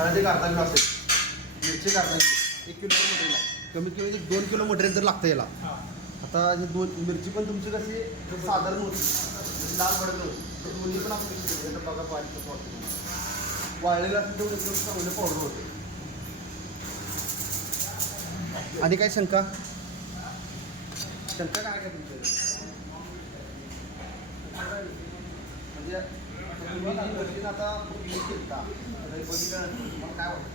हळद एक अर्धा किलो असेल, मिरची एक अर्धा किलो, 1 किलो मटेरियल आहे. कमीत कमी 2 किलो मटेरियल तर लागतं याला. आता हे 2 मिरची पण तुमची कशी साधारण होती, लाल भडक नव्हती, तर दोन्ही पण आपण आता बघा बारीक वाळलेलं असेल तर एकदम चांगलं पावडर होते. आणि काय शंका काय काय तुमच्या म्हणजे तुम्ही जी मशीन आता यूज केली का बघितल्यानंतर तुम्हाला काय वाटतं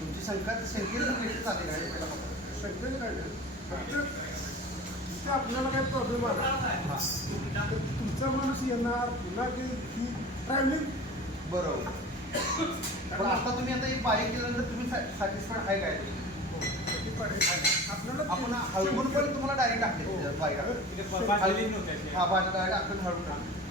तुमची शंकेला कशी चालेल आहे शंकेला काय नाही फक्त तिथे आपल्याला काही प्रॉब्लेम आला तर तुमचा माणूस येणार पुन्हा ते ट्रॅव्हलिंग बरोबर. पण आता तुम्ही आता हे बारीक केल्यानंतर तुम्ही सॅटिस्फाईड आहे काय आपल्याला आपण हळवून पण तुम्हाला डायरेक्ट टाकले बारीक हा बारीक डायरेक्ट आपण हळवून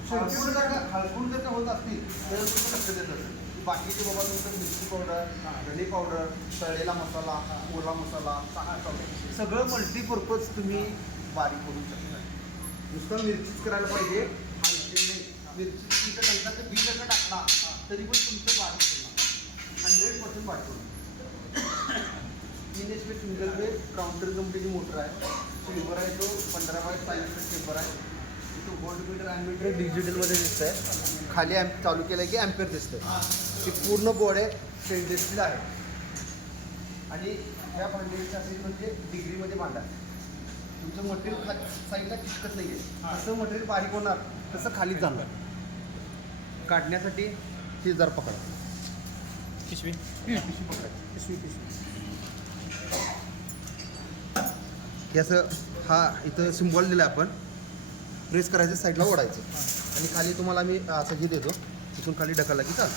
शंकेवर जर का हळवून जर का होत असतील तर तुम्ही लक्ष देत असेल. बाकीचे बाबा तुमचं मिरची पावडर, धने पावडर, तळलेला मसाला, ओला मसाला, सगळं मल्टीपर्पज तुम्ही बारीक करू शकता. नुसतं मिरचीच करायला पाहिजे मिरची तुमच्या टंकाचं बी जर का टाकला तरी पण तुमचं बारीक होणार 100% बारीक होणार. 3 HP सिंगल वे काउंटर कंपनीची मोटर आहे, सिल्वर आहे, तो 15x5 चेंबर आहे. तो गोल्ड मीटर ॲम्पीटर डिजिटलमध्ये दिसत आहे. खाली चालू केलं की ॲम्पेअर दिसतं. ती पूर्ण बोर्ड आहे, स्टेनलेस स्टील आहे. आणि ह्या भांड्याची असेल म्हणजे डिग्रीमध्ये भांडा तुमचं मटेरियल साईडला चिटकत नाही आहे. जसं मटेरियल बारीक होणार तसं खाली जाणार. काढण्यासाठी ती जर पकडा पिशवी पिशवी हे असं हा इथं सिम्बॉल दिला आपण प्रेस करायचं साईडला ओढायचं आणि खाली तुम्हाला मी असं हे देतो तिथून खाली ढकलला की चाल.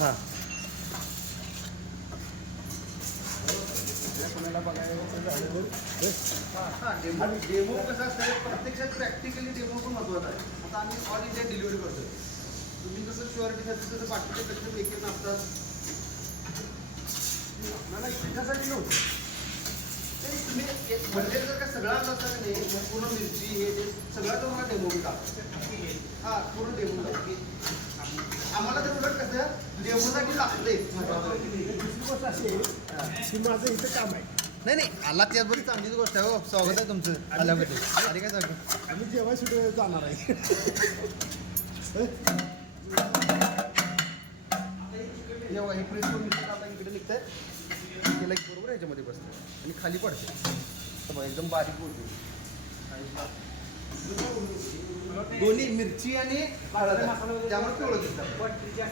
हां कोणाला बघायचं झालं डेमो कसं असतं प्रत्यक्षात प्रॅक्टिकली डेमो पण महत्त्वाचा आहे. आता आम्ही ऑल इंडिया डिलिव्हरी करतो. तुम्ही कसं शुअरिटीसाठी तसं बाकीचे पेक्षा वेगळे नसतात. आपल्याला ह्याच्यासाठी नव्हतं तुम्ही मटेरियल जर का सगळा नसता की नाही पूर्ण मिरची हे ते सगळं तुम्हाला डेमो मी टाकतो. हां पूर्ण डेमो की आम्हाला तर उलट कसं डेमोसाठी लागते. दुसरी गोष्ट अशी आहे की माझं इथं काम आहे. नाही आला त्याचबरोबर चांगलीच गोष्ट आहे. हो स्वागत आहे तुमचं आल्याबद्दल. आणि काय सांगतो आम्ही जेव्हा सुद्धा जाणार आहे जेव्हा हे प्रेस करून आता इकडे निघत आहे त्याला एक बरोबर ह्याच्यामध्ये बसतं आणि खाली पडते तर बघा एकदम बारीक होते. दोन्ही मिरची आणि हळद त्यामुळे पिवळं दिसतात. 100%